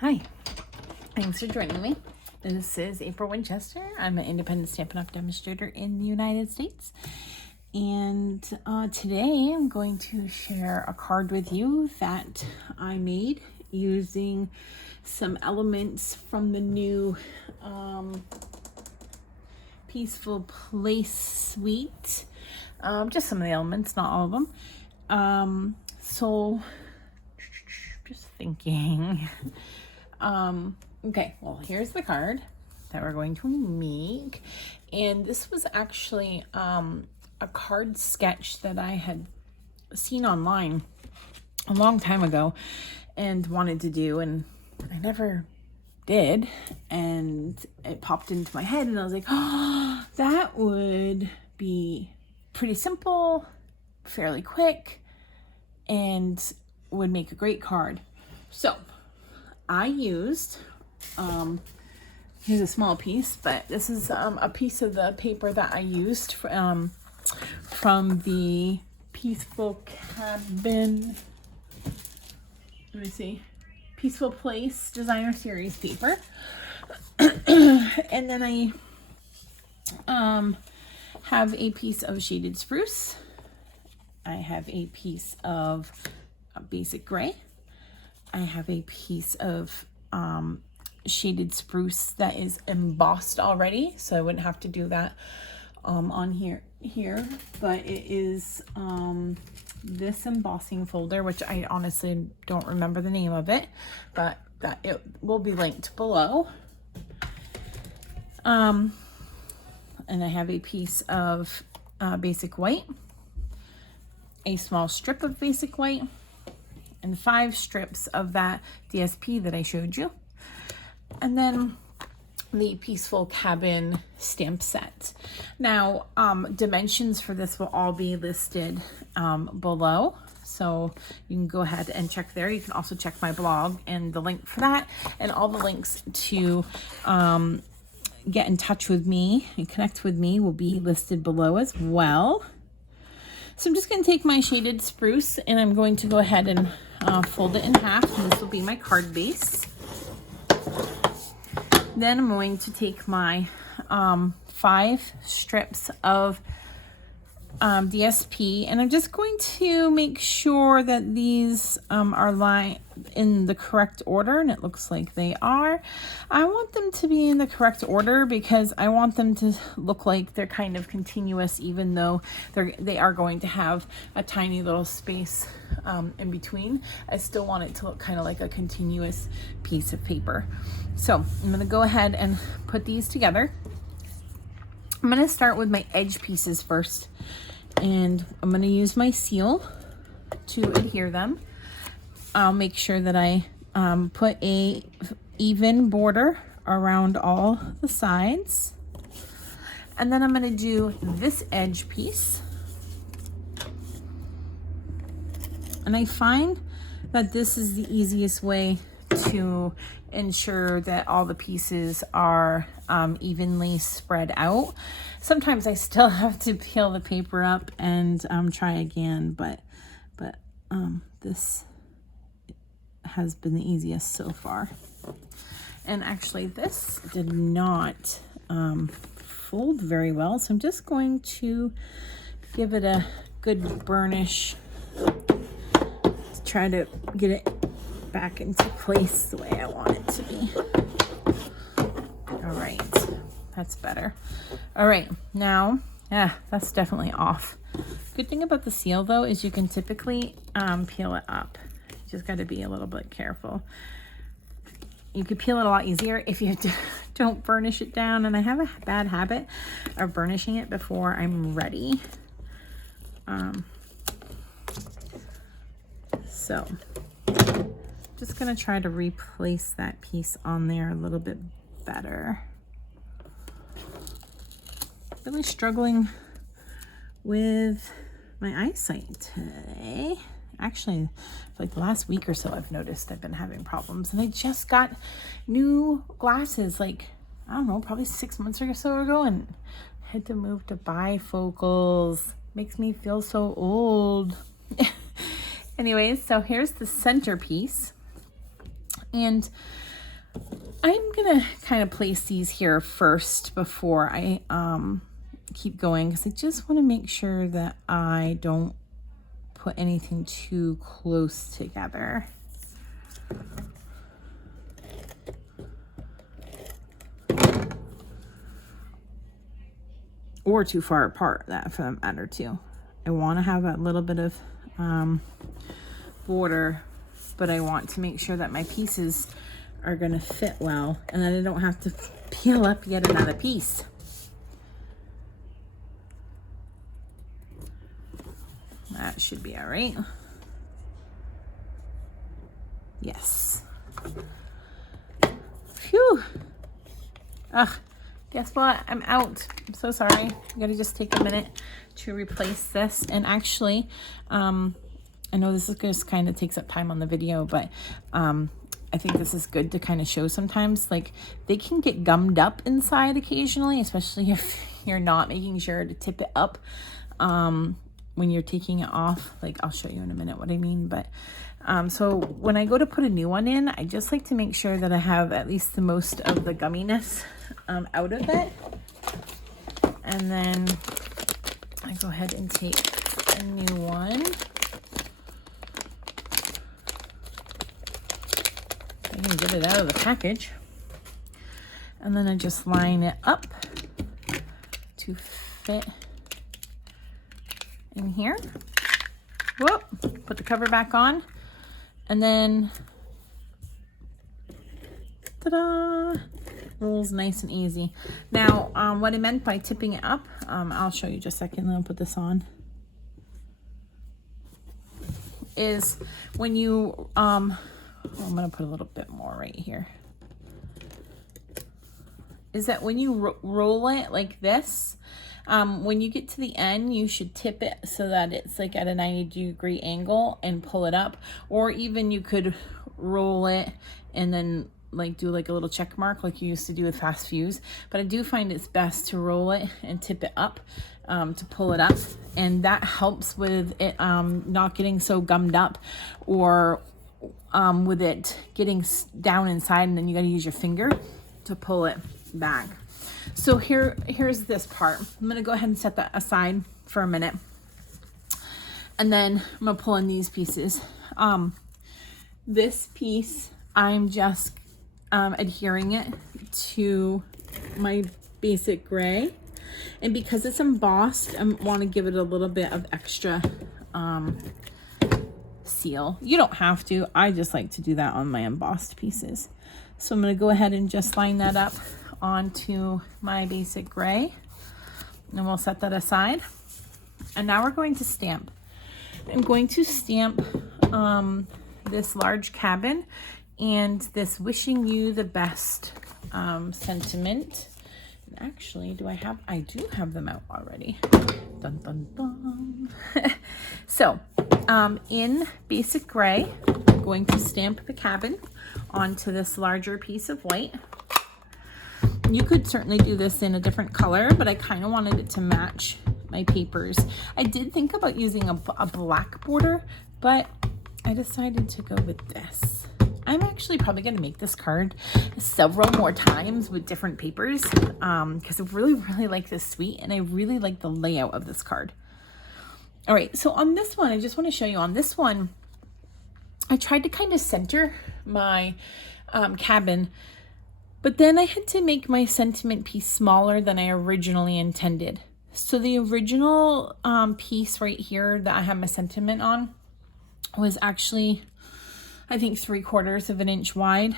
Hi, thanks for joining me. This is April Winchester. I'm an independent Stampin' Up! Demonstrator in the United States. And today I'm going to share a card with you that I made using some elements from the new Peaceful Place suite. Just some of the elements, not all of them. So just thinking. Okay, well, here's the card that we're going to make. And this was actually a card sketch that I had seen online a long time ago and wanted to do, and I never did. And it popped into my head and I was like, oh, that would be pretty simple, fairly quick, and would make a great card. So I used, here's a small piece, but this is a piece of the paper that I used from the Peaceful Cabin, let me see, Peaceful Place Designer Series paper. And then I have a piece of shaded spruce. I have a piece of basic gray. I have a piece of shaded spruce that is embossed already, so I wouldn't have to do that on here, but it is this embossing folder, which I honestly don't remember the name of it, but that it will be linked below. And I have a piece of basic white, a small strip of basic white, and 5 strips of that DSP that I showed you. And then the Peaceful Cabin stamp set. Now, dimensions for this will all be listed below. So you can go ahead and check there. You can also check my blog and the link for that. And all the links to get in touch with me and connect with me will be listed below as well. So I'm just going to take my shaded spruce and I'm going to go ahead and fold it in half, and this will be my card base. Then I'm going to take my 5 strips of DSP, and I'm just going to make sure that these are lying in the correct order, and it looks like they are. I want them to be in the correct order because I want them to look like they're kind of continuous, even though they are going to have a tiny little space in between. I still want it to look kind of like a continuous piece of paper. So I'm going to go ahead and put these together. I'm going to start with my edge pieces first, and I'm going to use my seal to adhere them. I'll make sure that I put a even border around all the sides. And then I'm going to do this edge piece. And I find that this is the easiest way to ensure that all the pieces are evenly spread out. Sometimes I still have to peel the paper up and try again, but this has been the easiest so far. And actually this did not fold very well, so I'm just going to give it a good burnish to try to get it back into place the way I want it to be. All right, that's better. All right, now, that's definitely off. Good thing about the seal though is you can typically peel it up. You just got to be a little bit careful. You could peel it a lot easier if you don't burnish it down, and I have a bad habit of burnishing it before I'm ready. So just gonna try to replace that piece on there a little bit better. Really struggling with my eyesight today. Actually, for like the last week or so, I've noticed I've been having problems, and I just got new glasses, like, I don't know, probably 6 months or so ago, and had to move to bifocals. Makes me feel so old. Anyways, so here's the centerpiece. And I'm gonna kind of place these here first before I keep going, because I just want to make sure that I don't put anything too close together. Or too far apart, that for that matter too. I want to have a little bit of border, but I want to make sure that my pieces are going to fit well, and then I don't have to peel up yet another piece. That should be all right. Yes. Phew. Ugh. Guess what? I'm out. I'm so sorry. I'm gonna just take a minute to replace this. And actually, I know this is just kind of takes up time on the video, but I think this is good to kind of show sometimes. Like, they can get gummed up inside occasionally, especially if you're not making sure to tip it up when you're taking it off. Like, I'll show you in a minute what I mean. But so when I go to put a new one in, I just like to make sure that I have at least the most of the gumminess out of it. And then I go ahead and take a new one. I can get it out of the package. And then I just line it up to fit in here. Whoop, put the cover back on. And then, ta-da! Rolls nice and easy. Now, what I meant by tipping it up, I'll show you just a second, then I'll put this on, is when you, I'm gonna put a little bit more right here, is that when you roll it like this, when you get to the end, you should tip it so that it's like at a 90-degree angle and pull it up. Or even you could roll it and then like do like a little check mark like you used to do with fast fuse. But I do find it's best to roll it and tip it up to pull it up. And that helps with it not getting so gummed up, or with it getting down inside, and then you got to use your finger to pull it back. So here's this part. I'm gonna go ahead and set that aside for a minute, and then I'm gonna pull in these pieces. This piece, I'm just adhering it to my basic gray, and because it's embossed, I want to give it a little bit of extra seal. You don't have to. I just like to do that on my embossed pieces. So I'm going to go ahead and just line that up onto my basic gray, and we'll set that aside. And now we're going to stamp. I'm going to stamp this large cabin and this wishing you the best sentiment. And actually, I do have them out already. Dun, dun, dun. So in basic gray, I'm going to stamp the cabin onto this larger piece of white. You could certainly do this in a different color, but I kind of wanted it to match my papers. I did think about using a black border, but I decided to go with this. I'm actually probably going to make this card several more times with different papers because I really, really like this suite, and I really like the layout of this card. All right, so on this one, I just want to show you on this one, I tried to kind of center my cabin, but then I had to make my sentiment piece smaller than I originally intended. So the original piece right here that I have my sentiment on was actually, I think, 3/4 of an inch wide,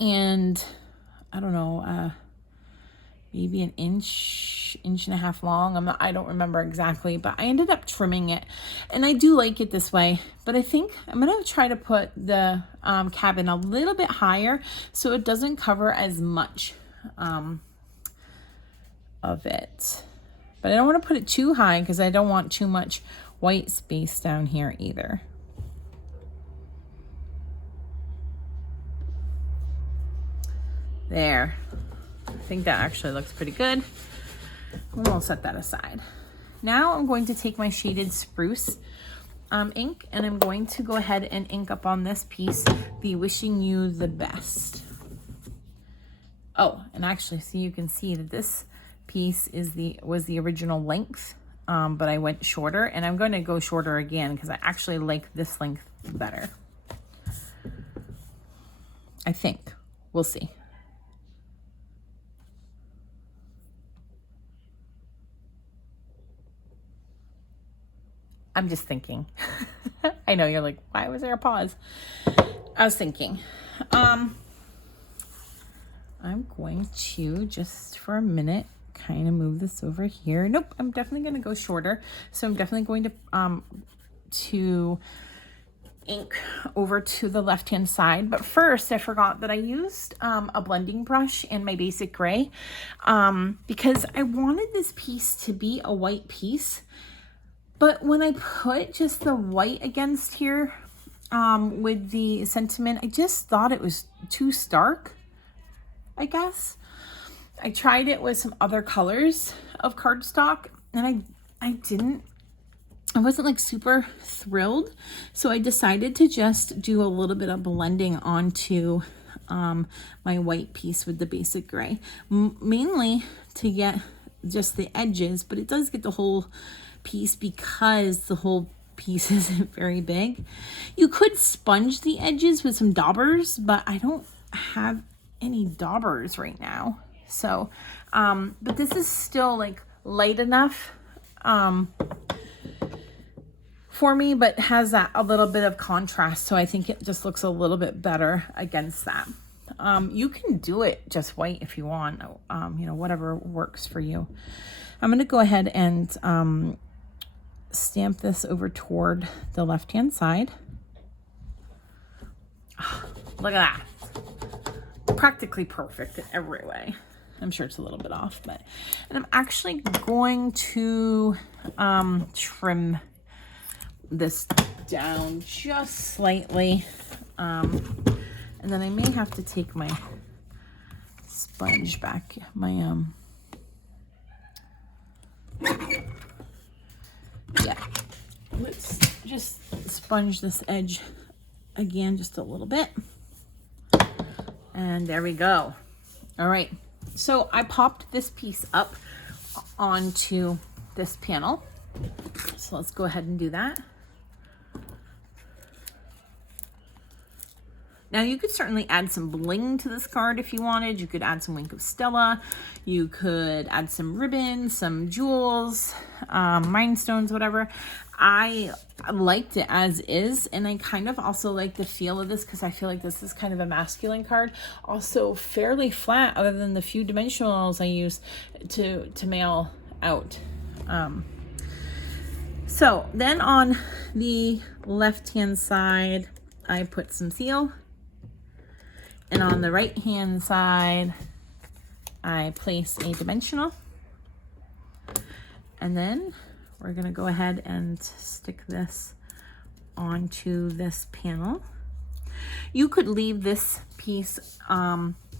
and I don't know, maybe an inch and a half long. I don't remember exactly, but I ended up trimming it, and I do like it this way. But I think I'm gonna try to put the cabin a little bit higher so it doesn't cover as much of it. But I don't want to put it too high because I don't want too much white space down here either. There. I think that actually looks pretty good. We'll set that aside. Now I'm going to take my shaded spruce ink, and I'm going to go ahead and ink up on this piece the wishing you the best. Oh, and actually, so you can see that this piece was the original length, but I went shorter, and I'm going to go shorter again because I actually like this length better. I think. We'll see. I'm just thinking. I know you're like, why was there a pause? I was thinking. I'm going to, just for a minute, kind of move this over here. Nope, I'm definitely going to go shorter. So I'm definitely going to ink over to the left-hand side. But first, I forgot that I used a blending brush in my basic gray because I wanted this piece to be a white piece. But when I put just the white against here with the sentiment, I just thought it was too stark, I guess. I tried it with some other colors of cardstock, and I wasn't like super thrilled. So I decided to just do a little bit of blending onto my white piece with the basic gray, mainly to get just the edges, but it does get the whole piece because the whole piece isn't very big. You could sponge the edges with some daubers, but I don't have any daubers right now. So, but this is still like light enough for me, but has that a little bit of contrast. So I think it just looks a little bit better against that. You can do it just white if you want, you know, whatever works for you. I'm going to go ahead and stamp this over toward the left-hand side. Oh, look at that. Practically perfect in every way. I'm sure it's a little bit off, but, and I'm actually going to trim this down just slightly. And then I may have to take my sponge back, yeah, let's just sponge this edge again just a little bit. And there we go. All right, so I popped this piece up onto this panel. So let's go ahead and do that. Now you could certainly add some bling to this card if you wanted. You could add some Wink of Stella. You could add some ribbon, some jewels, rhinestones, whatever. I liked it as is, and I kind of also like the feel of this because I feel like this is kind of a masculine card. Also fairly flat other than the few dimensionals I use to mail out. So then on the left-hand side, I put some seal. And on the right-hand side, I place a dimensional. And then we're gonna go ahead and stick this onto this panel. You could leave this piece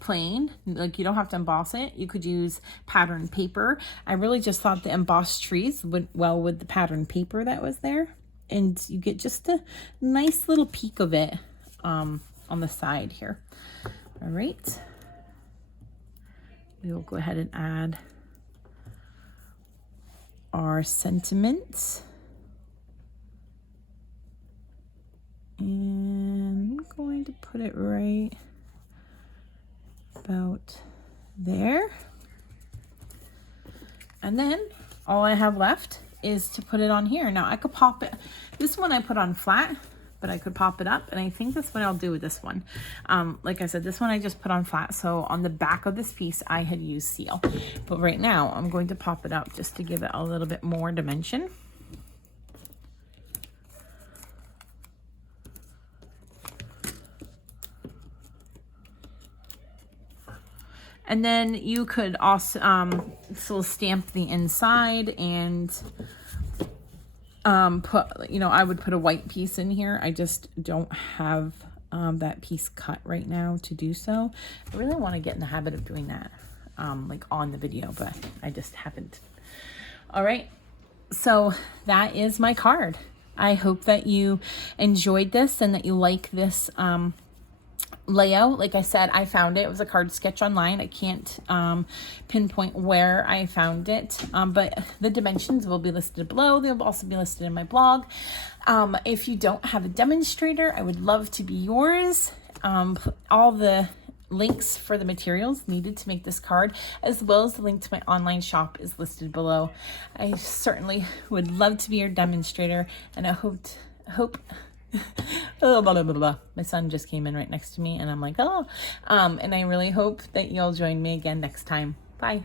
plain, like you don't have to emboss it. You could use patterned paper. I really just thought the embossed trees went well with the patterned paper that was there. And you get just a nice little peek of it on the side here. All right, we will go ahead and add our sentiments. And I'm going to put it right about there. And then all I have left is to put it on here. Now I could pop it. This one I put on flat, but I could pop it up, and I think that's what I'll do with this one. Like I said, this one I just put on flat, so on the back of this piece I had used seal. But right now I'm going to pop it up just to give it a little bit more dimension. And then you could also so stamp the inside and put, you know, I would put a white piece in here. I just don't have that piece cut right now to do so. I really want to get in the habit of doing that like on the video, but I just haven't. All right, so that is my card. I hope that you enjoyed this and that you like this layout. Like I said, I found it. It was a card sketch online. I can't pinpoint where I found it, but the dimensions will be listed below. They'll also be listed in my blog. If you don't have a demonstrator, I would love to be yours. All the links for the materials needed to make this card, as well as the link to my online shop, is listed below. I certainly would love to be your demonstrator, and I hope blah, blah, blah, blah. My son just came in right next to me, and I'm like, oh, and I really hope that you'll join me again next time. Bye.